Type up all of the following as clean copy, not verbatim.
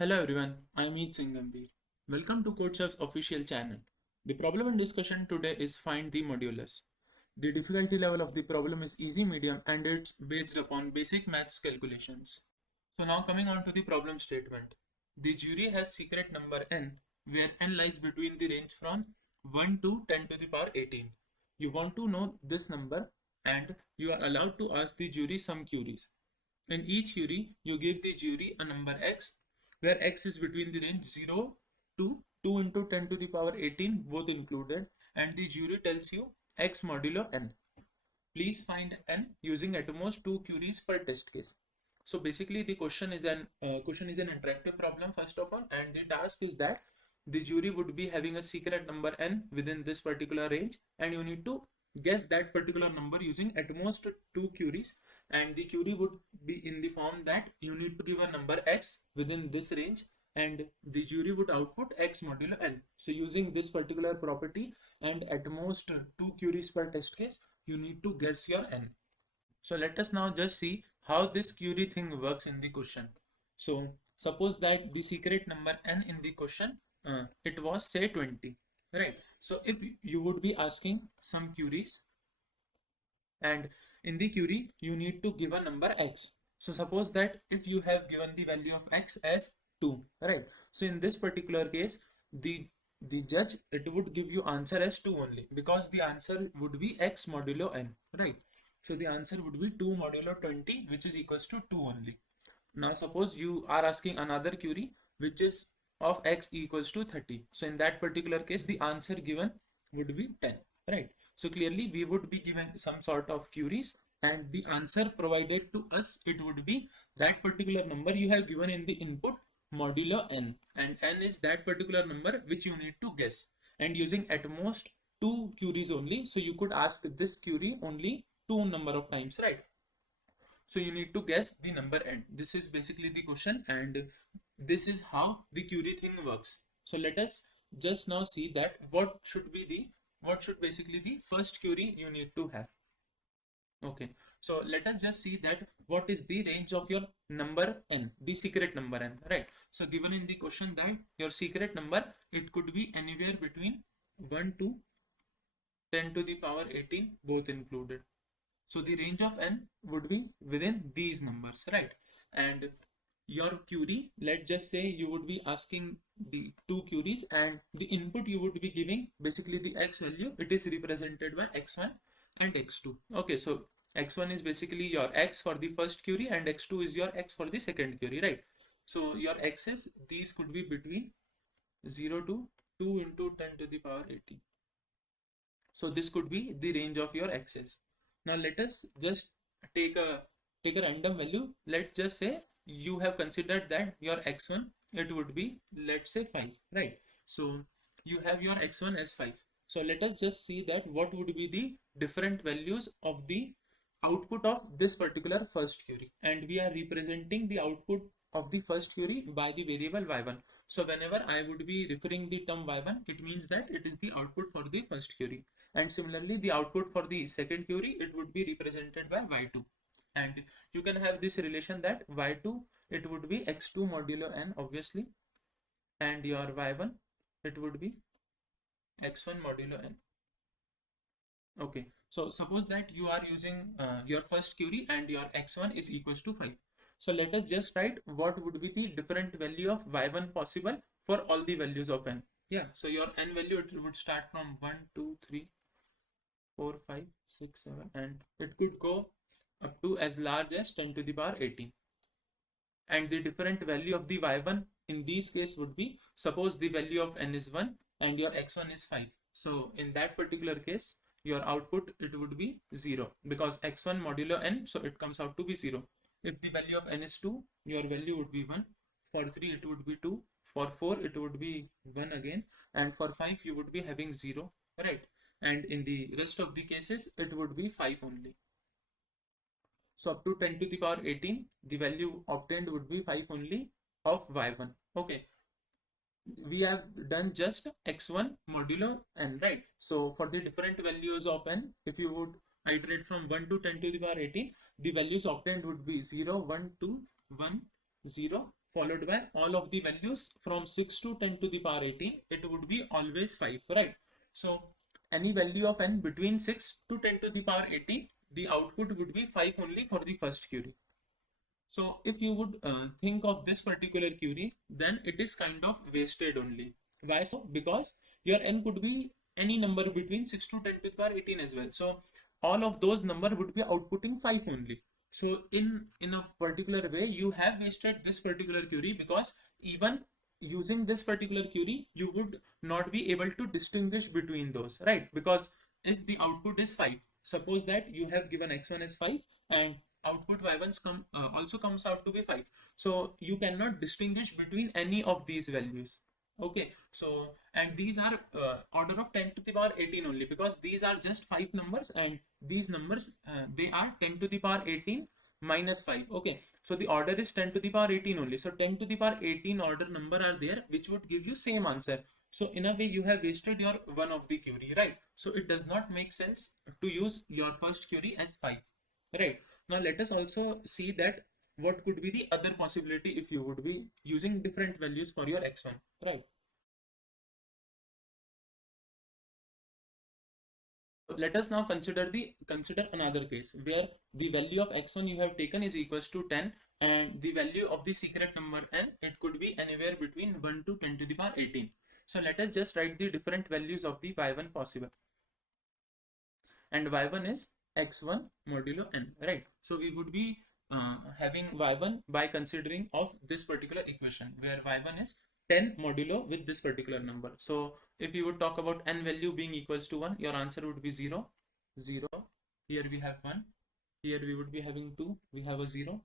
Hello everyone, I'm Singh Gambhir. Welcome to CodeChef's official channel. The problem in discussion today is find the modulus. The difficulty level of the problem is easy medium and it's based upon basic maths calculations. So now coming on to the problem statement. The jury has secret number n where n lies between the range from 1 to 10 to the power 18. You want to know this number and you are allowed to ask the jury some queries. In each query, you give the jury a number x, where x is between the range 0 to 2 into 10 to the power 18, both included, and the jury tells you x modulo n. Please find n using at most 2 queries per test case. So basically, the question is an interactive problem first of all, and the task is that the jury would be having a secret number n within this particular range, and you need to guess that particular number using at most 2 queries, and the query would be in the form that you need to give a number x within this range and the jury would output x modulo n. So using this particular property and at most 2 queries per test case, you need to guess your n. So let us now just see how this query thing works in the question. So suppose that the secret number n in the question, it was say 20, right? So if you would be asking some queries and in the query you need to give a number x. So suppose that if you have given the value of x as 2, right? So in this particular case, the judge, it would give you answer as 2 only because the answer would be x modulo n, right? So the answer would be 2 modulo 20, which is equals to 2 only. Now suppose you are asking another query which is of x equals to 30. So in that particular case, the answer given would be 10, right? So clearly we would be given some sort of queries and the answer provided to us, it would be that particular number you have given in the input modulo n, and n is that particular number which you need to guess, and using at most 2 queries only. So you could ask this query only 2 number of times, right? So you need to guess the number n. This is basically the question and this is how the query thing works. So let us just now see that what should basically the first query you need to have. Okay, so let us just see that what is the range of your number n, the secret number n, right? So given in the question that your secret number, it could be anywhere between 1 to 10 to the power 18, both included. So the range of n would be within these numbers, right? And your query, let's just say you would be asking the 2 queries and the input you would be giving basically the x value, it is represented by x1 and x2. Okay, so x1 is basically your x for the first query and x2 is your x for the second query, right? So your x's, these could be between 0 to 2 into 10 to the power 18. So this could be the range of your x's. Now let us just take a random value. Let's just say you have considered that your x1, it would be, let's say 5, right? So you have your x1 as 5. So let us just see that what would be the different values of the output of this particular first query, and we are representing the output of the first query by the variable y1. So whenever I would be referring the term y1, it means that it is the output for the first query, and similarly the output for the second query, it would be represented by y2. And you can have this relation that y2, it would be x2 modulo n, obviously, and your y1, it would be x1 modulo n. Okay, so suppose that you are using your first query and your x1 is equals to 5. So let us just write what would be the different value of y1 possible for all the values of n. Yeah, so your n value, it would start from 1, 2, 3, 4, 5, 6, 7, and it could go up to as large as 10 to the power 18. And the different value of the y1 in this case would be, suppose the value of n is 1 and your x1 is 5. So in that particular case, your output, it would be 0 because x1 modulo n, so it comes out to be 0. If the value of n is 2, your value would be 1. For 3, it would be 2. For 4, it would be 1 again. And for 5, you would be having 0, right? And in the rest of the cases, it would be 5 only. So up to 10 to the power 18, the value obtained would be 5 only of y1. Okay. We have done just x1 modulo n, right? So for the different values of n, if you would iterate from 1 to 10 to the power 18, the values obtained would be 0, 1, 2, 1, 0. followed by all of the values from 6 to 10 to the power 18, it would be always 5, right? So any value of n between 6 to 10 to the power 18, the output would be 5 only for the first query. So if you would think of this particular query, then it is kind of wasted only. Why so? Because your n could be any number between 6 to 10 to the power 18 as well. So all of those number would be outputting 5 only. So in a particular way, you have wasted this particular query, because even using this particular query, you would not be able to distinguish between those, right? Because if the output is 5, suppose that you have given x1 as 5 and output y1 also comes out to be 5, so you cannot distinguish between any of these values. Okay, so and these are order of 10 to the power 18 only, because these are just 5 numbers, and these numbers they are 10 to the power 18 minus 5. Okay, so the order is 10 to the power 18 only, so 10 to the power 18 order number are there, which would give you same answer. So in a way, you have wasted your one of the query, right? So it does not make sense to use your first query as 5, right? Now let us also see that what could be the other possibility if you would be using different values for your x1, right? Let us now consider another case where the value of x1 you have taken is equals to 10, and the value of the secret number n, it could be anywhere between 1 to 10 to the power 18. So let us just write the different values of the y1 possible, and y1 is x1 modulo n, right? So we would be having y1 by considering of this particular equation, where y1 is 10 modulo with this particular number. So if you would talk about n value being equals to 1, your answer would be 0, 0. Here we have 1. Here we would be having 2. We have a 0.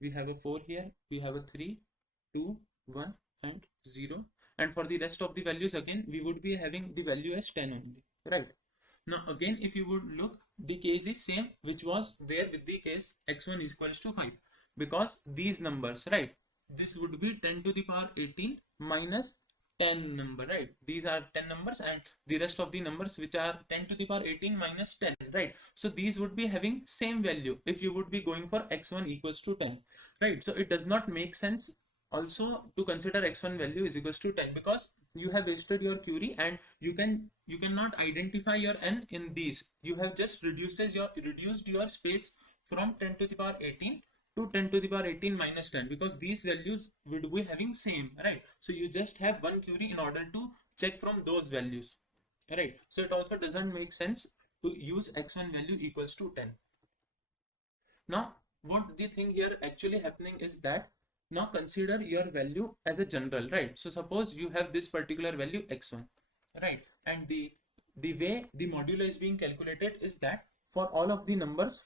We have a 4 here. We have a 3, 2, 1 and 0. And for the rest of the values, again, we would be having the value as 10 only, right? Now again, if you would look, the case is same which was there with the case x1 is equals to 5, because these numbers, right, this would be 10 to the power 18 minus 10 number, right? These are 10 numbers, and the rest of the numbers which are 10 to the power 18 minus 10, right? So these would be having same value if you would be going for x1 equals to 10, right? So it does not make sense also to consider x1 value is equals to 10, because you have wasted your query, and you cannot identify your n in these. You have just reduced your space from 10 to the power 18 to 10 to the power 18 minus 10, because these values would be having same, right? So you just have one query in order to check from those values, right? So it also doesn't make sense to use x1 value equals to 10. Now what the thing here actually happening is that, now consider your value as a general, right? So suppose you have this particular value x1, right? And the way the modulo is being calculated is that for all of the numbers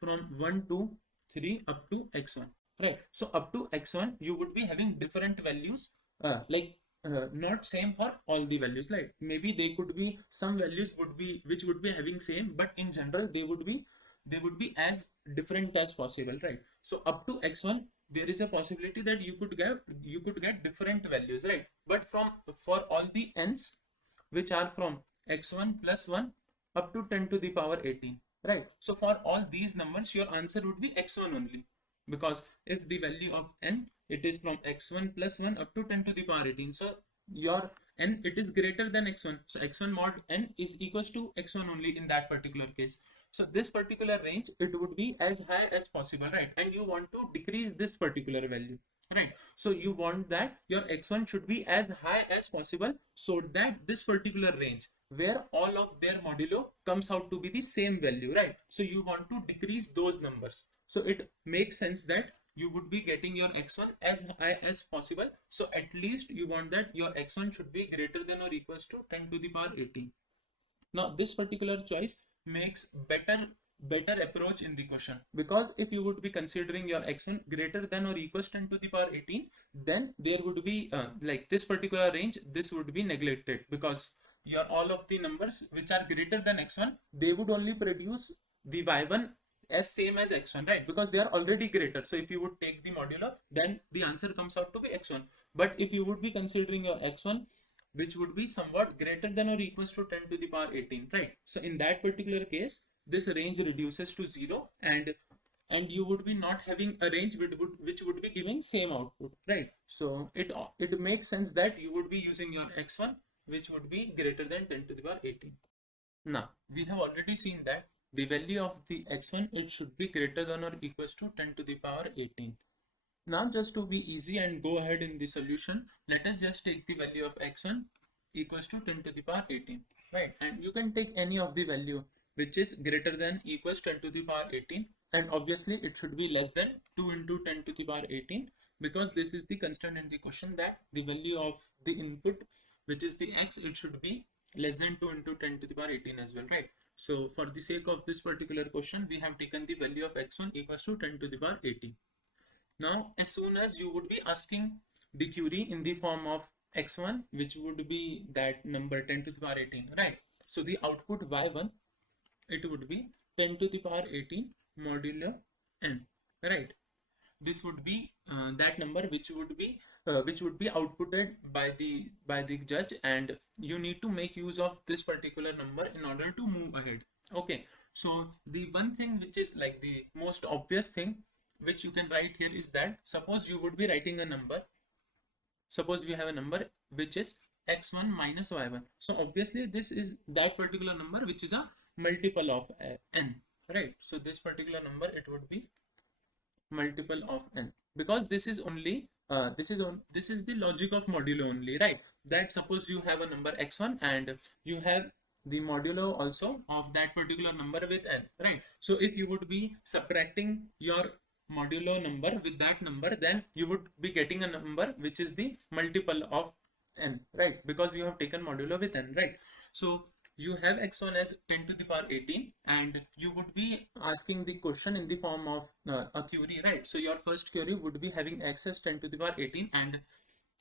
from 1 to 3 up to x1, right? So up to x1 you would be having different values, not same for all the values, right? Maybe they could be some values which would be having same, but in general they would be as different as possible, right? So up to x1 there is a possibility that you could get different values, right? But for all the n's which are from x1 plus 1 up to 10 to the power 18, right? So for all these numbers your answer would be x1 only, because if the value of n, it is from x1 plus 1 up to 10 to the power 18, so your n, it is greater than x1, so x1 mod n is equals to x1 only in that particular case. So this particular range, it would be as high as possible, right? And you want to decrease this particular value, right? So you want that your x1 should be as high as possible, so that this particular range where all of their modulo comes out to be the same value, right? So you want to decrease those numbers. So it makes sense that you would be getting your x1 as high as possible. So at least you want that your x1 should be greater than or equals to 10 to the power 18. Now this particular choice makes better approach in the question, because if you would be considering your x1 greater than or equals 10 to the power 18, then there would be like this particular range, this would be neglected, because your all of the numbers which are greater than x1, they would only produce the y1 as same as x1, right? Because they are already greater. So if you would take the modulo, then the answer comes out to be x1. But if you would be considering your x1 which would be somewhat greater than or equals to 10 to the power 18, right? So in that particular case, this range reduces to 0, and and you would be not having a range which would be giving same output, right? So it makes sense that you would be using your x1 which would be greater than 10 to the power 18. Now we have already seen that the value of the x1, it should be greater than or equals to 10 to the power 18. Now just to be easy and go ahead in the solution, let us just take the value of x1 equals to 10 to the power 18, right? And you can take any of the value which is greater than equals 10 to the power 18, and obviously it should be less than 2 into 10 to the power 18, because this is the constant in the question that the value of the input, which is the x, it should be less than 2 into 10 to the power 18 as well, right? So for the sake of this particular question, we have taken the value of x1 equals to 10 to the power 18. Now, as soon as you would be asking the query in the form of x1, which would be that number 10 to the power 18, right? So the output y1, it would be 10 to the power 18 modulo n, right? This would be that number which would be outputted by the judge, and you need to make use of this particular number in order to move ahead. Okay, so the one thing which is like the most obvious thing which you can write here is that suppose you would be writing a number, suppose we have a number which is x1 minus y1. So obviously this is that particular number which is a multiple of n, right? So this particular number, it would be multiple of n, because this is only this is the logic of modulo only, right? That suppose you have a number x1 and you have the modulo also of that particular number with n, right? So if you would be subtracting your modulo number with that number, then you would be getting a number which is the multiple of n, right? Because you have taken modulo with n, right? So you have x1 as 10 to the power 18, and you would be asking the question in the form of a query, right? So your first query would be having x as 10 to the power 18, and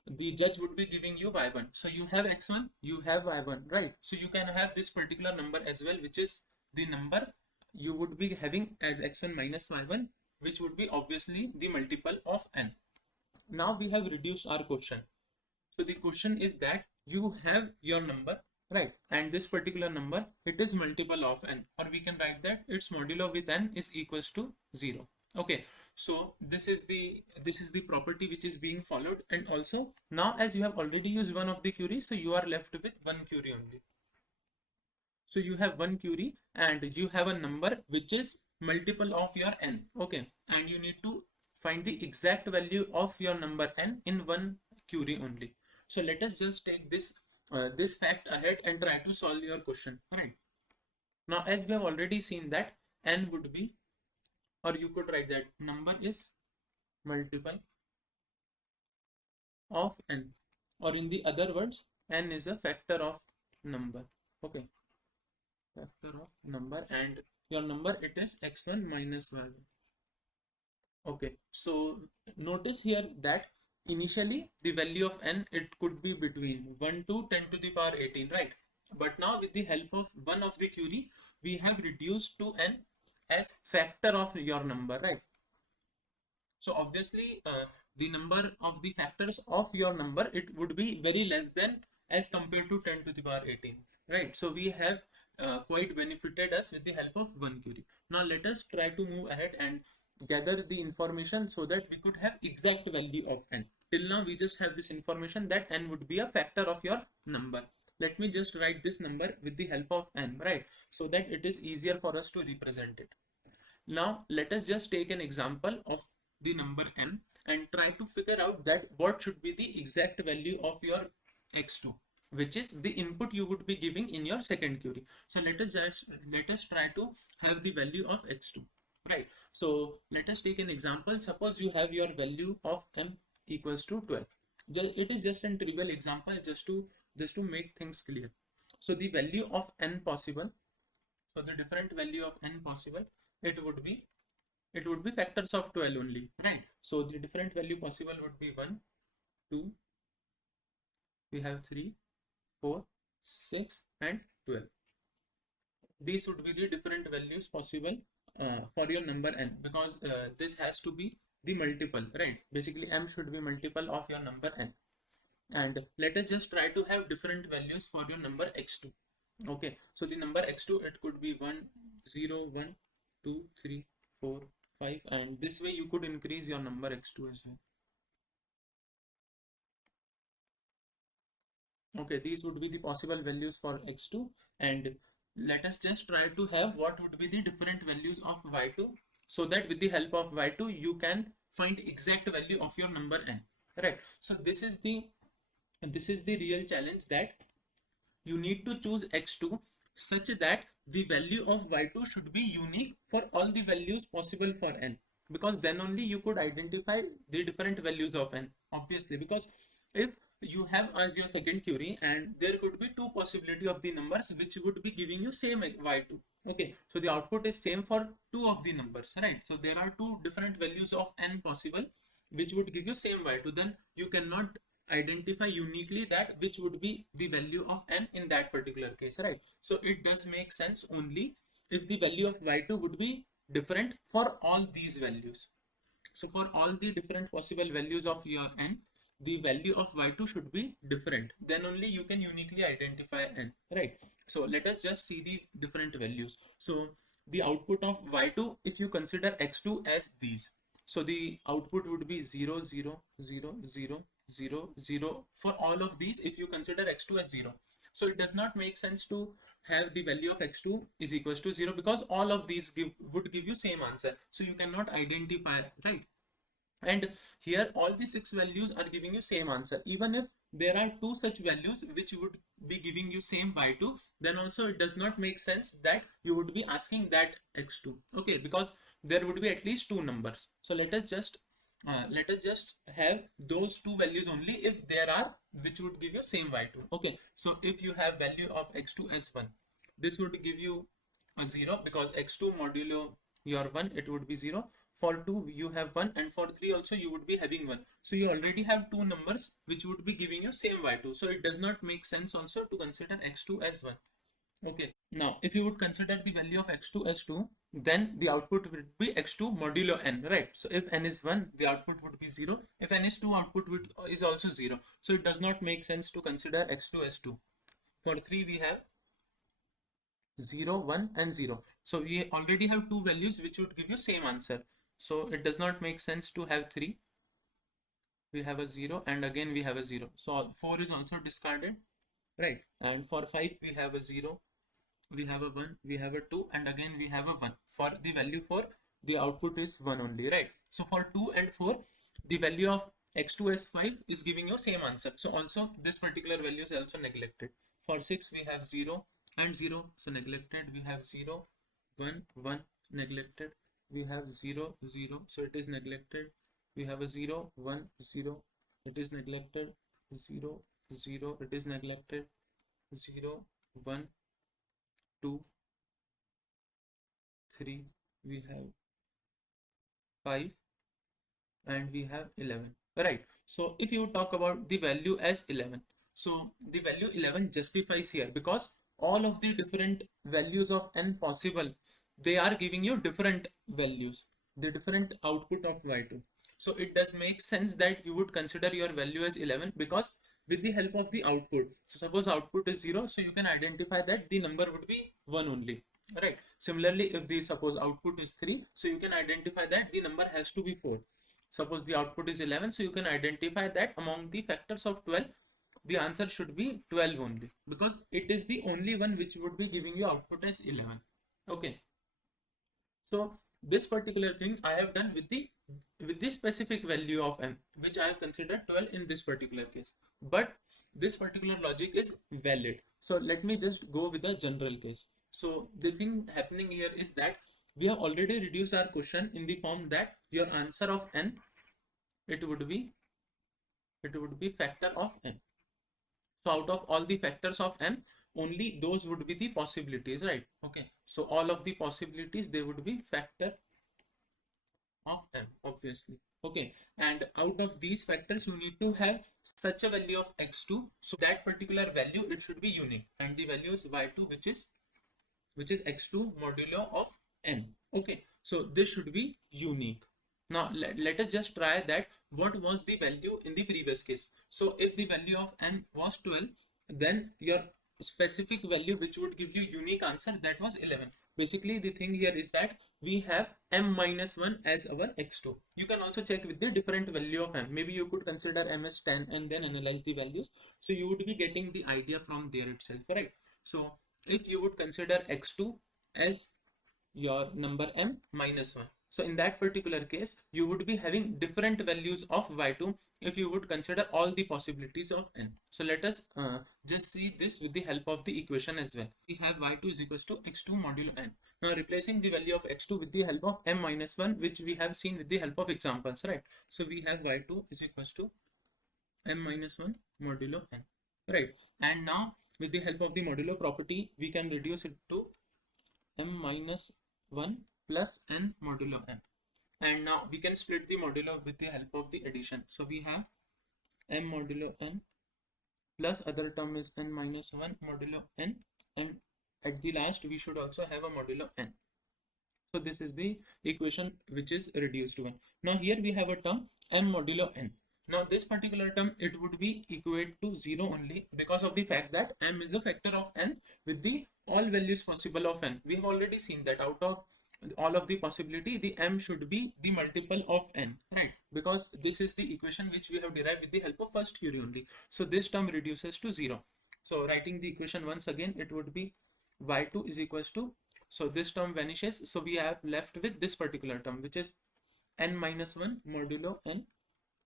the judge would be giving you y1. So you have x1, you have y1, right? So you can have this particular number as well, which is the number you would be having as x1 minus y1, which would be obviously the multiple of n. Now we have reduced our question. So the question is that you have your number, right? And this particular number, it is multiple of n, or we can write that its modulo with n is equals to 0. Okay, so this is the property which is being followed. And also now, as you have already used one of the queries, so you are left with one query only. So you have one query and you have a number which is multiple of your n. Okay, and you need to find the exact value of your number n in one query only. So let us just take this this fact ahead and try to solve your question. Right. Now, as we have already seen that n would be, or you could write that number is multiple of n, or in the other words, n is a factor of number. Okay, factor of number, and your number, it is x1 minus y1. Okay, so notice here that initially the value of n, it could be between 1 to 10 to the power 18, right? But now with the help of one of the query, we have reduced to n as factor of your number, right? So obviously the number of the factors of your number, it would be very less than as compared to 10 to the power 18, right? So we have quite benefited us with the help of one query. Now let us try to move ahead and gather the information so that we could have exact value of n. Till now we just have this information that n would be a factor of your number. Let me just write this number with the help of n, right? So that it is easier for us to represent it. Now let us just take an example of the number n and try to figure out that what should be the exact value of your x2, which is the input you would be giving in your second query. So let us try to have the value of x2, right? So let us take an example. Suppose you have your value of m equals to 12. It is just a trivial example, just to make things clear. So the value of n possible, so the different value of n possible, it would be factors of 12 only, right? So the different value possible would be 1, 2, we have 3, 4, 6 and 12. These would be the different values possible for your number n, because this has to be the multiple, right? Basically m should be multiple of your number n. And let us just try to have different values for your number x2. Okay, so the number x2, it could be 1, 0, 1, 2, 3, 4, 5, and this way you could increase your number x2 as well. Okay, these would be the possible values for x2, and let us just try to have what would be the different values of y2, so that with the help of y2 you can find exact value of your number n. Right. So this is the real challenge, that you need to choose x2 such that the value of y2 should be unique for all the values possible for n, because then only you could identify the different values of n, obviously. Because if you have as your second query and there could be two possibility of the numbers which would be giving you same y2, okay, so the output is same for two of the numbers, right? So there are two different values of n possible which would give you same y2, then you cannot identify uniquely that which would be the value of n in that particular case, right? So it does make sense only if the value of y2 would be different for all these values. So for all the different possible values of your n, the value of y2 should be different, then only you can uniquely identify n, right? So let us just see the different values. So the output of y2, if you consider x2 as these, so the output would be 0 0 0 0 0 0 for all of these if you consider x2 as 0. So it does not make sense to have the value of x2 is equals to 0, because all of these would give you same answer, so you cannot identify, right? And here all the 6 values are giving you same answer. Even if there are two such values which would be giving you same y2, then also it does not make sense that you would be asking that x2, okay, because there would be at least two numbers. So let us just have those two values only if there are, which would give you same y2. Okay, so if you have value of x2 as 1, this would give you a 0, because x2 modulo your 1, it would be 0. For 2 you have 1, and for 3 also you would be having 1. So you already have two numbers which would be giving you same y2. So it does not make sense also to consider x2 as 1. Okay, now if you would consider the value of x2 as 2, then the output would be x2 modulo n, right? So if n is 1, the output would be 0. If n is 2, output is also 0. So it does not make sense to consider x2 as 2. For 3 we have 0, 1 and 0. So we already have two values which would give you same answer. So it does not make sense to have 3. We have a 0 and again we have a 0. So 4 is also discarded, right? And for 5 we have a 0, we have a 1, we have a 2, and again we have a 1. For the value 4, the output is 1 only, right? So for 2 and 4, the value of x2 as 5 is giving you same answer. So also this particular value is also neglected. For 6 we have 0 and 0, so neglected. We have 0, 1, 1, neglected. We have 0, 0, so it is neglected. We have a 0, 1, 0, it is neglected. 0, 0, it is neglected. 0, 1, 2, 3, we have 5, and we have 11, right? So if you talk about the value as 11, so the value 11 justifies here, because all of the different values of n possible, they are giving you different values, the different output of y2. So it does make sense that you would consider your value as 11, because with the help of the output, so suppose output is 0, so you can identify that the number would be 1 only, right? Similarly, if the suppose output is 3, so you can identify that the number has to be 4. Suppose the output is 11, so you can identify that among the factors of 12, the answer should be 12 only, because it is the only one which would be giving you output as 11. Okay, so this particular thing I have done with the specific value of m, which I have considered 12 in this particular case. But this particular logic is valid. So let me just go with a general case. So the thing happening here is that we have already reduced our question in the form that your answer of n, it would be factor of n. So out of all the factors of m, only those would be the possibilities, right? Okay, so all of the possibilities, they would be factor of m, obviously. Okay, and out of these factors, you need to have such a value of x2, so that particular value, it should be unique, and the value is y2, which is x2 modulo of n. Okay, so this should be unique. Now let us just try that what was the value in the previous case. So if the value of n was 12, then your specific value which would give you unique answer, that was 11. Basically the thing here is that we have m minus 1 as our x2. You can also check with the different value of m. Maybe you could consider m as 10 and then analyze the values. So you would be getting the idea from there itself, right? So if you would consider x2 as your number m minus 1. So in that particular case, you would be having different values of y2 if you would consider all the possibilities of n. So let us just see this with the help of the equation as well. We have y2 is equals to x2 modulo n. Now replacing the value of x2 with the help of m minus 1, which we have seen with the help of examples, right? So we have y2 is equals to m minus 1 modulo n, right? And now with the help of the modulo property, we can reduce it to m minus 1 plus n modulo n. And now we can split the modulo with the help of the addition. So we have m modulo n plus other term is n minus 1 modulo n, and at the last we should also have a modulo n. So this is the equation which is reduced to 1. Now here we have a term m modulo n. Now this particular term, it would be equate to 0 only because of the fact that m is the factor of n with the all values possible of n. We have already seen that out of all of the possibility, the m should be the multiple of n, right? Because this is the equation which we have derived with the help of first theory only. So this term reduces to 0. So writing the equation once again, it would be y2 is equals to, so this term vanishes. So we have left with this particular term, which is n minus 1 modulo n,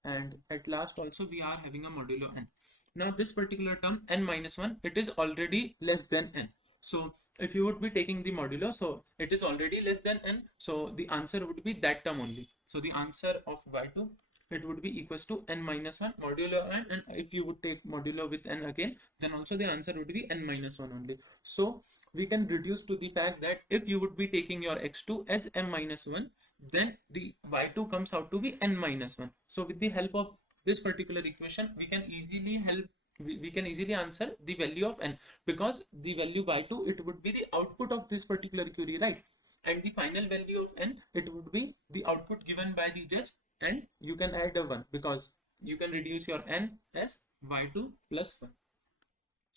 and at last also we are having a modulo n. Now this particular term n minus 1, it is already less than n. So if you would be taking the modulo, so it is already less than n, so the answer would be that term only. So the answer of y2, it would be equals to n minus 1 modulo n, and if you would take modulo with n again, then also the answer would be n minus 1 only. So we can reduce to the fact that if you would be taking your x2 as m minus 1, then the y2 comes out to be n minus 1. So with the help of this particular equation, we can easily answer the value of n, because the value y2, it would be the output of this particular query, right? And the final value of n, it would be the output given by the judge, and you can add a 1 because you can reduce your n as y2 plus 1.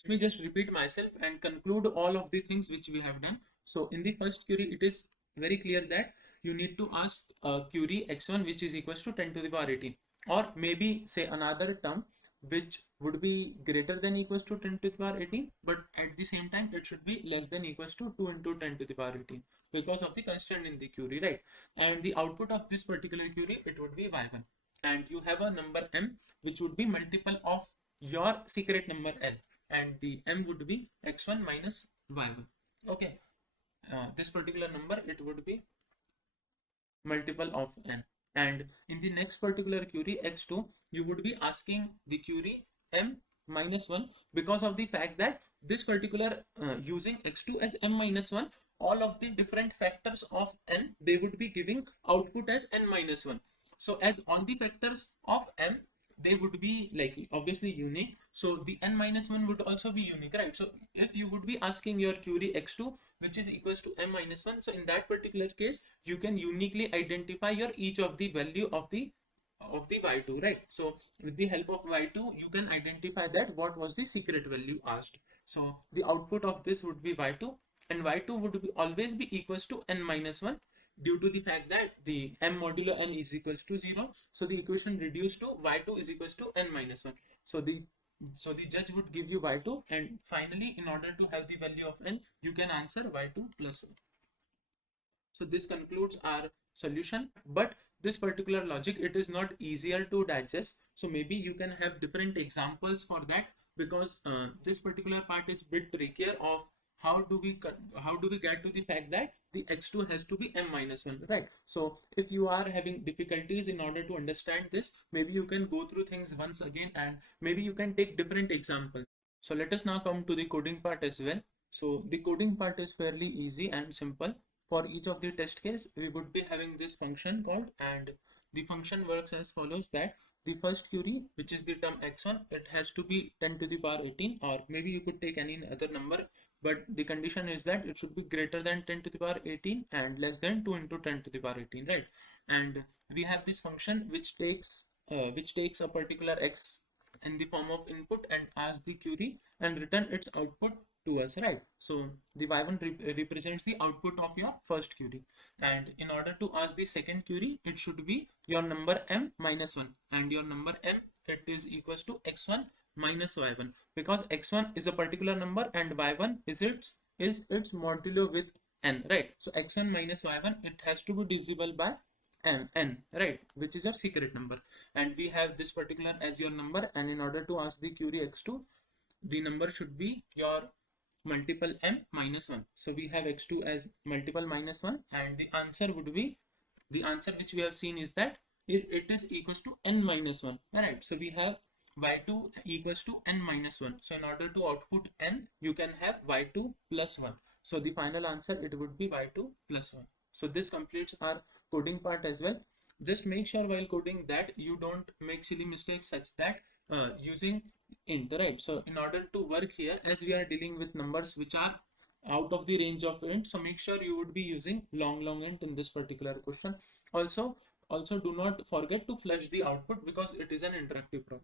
Let me just repeat myself and conclude all of the things which we have done. So in the first query, it is very clear that you need to ask query x1 which is equals to 10 to the power 18, or maybe say another term which would be greater than equals to 10 to the power 18, but at the same time it should be less than equals to 2 into 10 to the power 18 because of the constraint in the query, right? And the output of this particular query, it would be y1, and you have a number m which would be multiple of your secret number n, and the m would be x1 minus y1. Okay, this particular number, it would be multiple of n, and in the next particular query x2, you would be asking the query m minus 1 because of the fact that this particular using x2 as m minus 1, all of the different factors of n, they would be giving output as n minus 1. So as all the factors of m, they would be like obviously unique, so the n minus 1 would also be unique, right? So if you would be asking your query x2 which is equals to m minus 1, so in that particular case, you can uniquely identify your each of the value of the y2, right? So with the help of y2, you can identify that what was the secret value asked. So the output of this would be y2, and y2 would be always be equals to n minus 1 due to the fact that the m modulo n is equals to 0. So the equation reduced to y2 is equals to n minus 1. So the judge would give you y2, and finally, in order to have the value of n, you can answer y2 plus 1. So this concludes our solution, but this particular logic, it is not easier to digest. So maybe you can have different examples for that, because this particular part is bit trickier of how do we get to the fact that the x2 has to be m minus 1, right? So if you are having difficulties in order to understand this, maybe you can go through things once again, and maybe you can take different examples. So let us now come to the coding part as well. So the coding part is fairly easy and simple. For each of the test case, we would be having this function called, and the function works as follows: that the first query, which is the term x1, it has to be 10 to the power 18, or maybe you could take any other number, but the condition is that it should be greater than 10 to the power 18 and less than 2 into 10 to the power 18, right? And we have this function which takes a particular x in the form of input and asks the query and return its output to us, right? So the y1 represents the output of your first query, and in order to ask the second query, it should be your number m minus 1, and your number m, it is equals to x1 minus y1, because x1 is a particular number and y1 is its modulo with n, right? So x1 minus y1, it has to be divisible by n, right, which is your secret number, and we have this particular as your number, and in order to ask the query x2, the number should be your multiple m minus 1. So we have x2 as multiple minus 1, and the answer would be, the answer which we have seen is that it is equals to n minus 1. Alright, so we have y2 equals to n minus 1. So in order to output n, you can have y2 plus 1. So the final answer, it would be y2 plus 1. So this completes our coding part as well. Just make sure while coding that you don't make silly mistakes such that using int, right? So in order to work here, as we are dealing with numbers which are out of the range of int, so make sure you would be using long int in this particular question. Also do not forget to flush the output, because it is an interactive problem.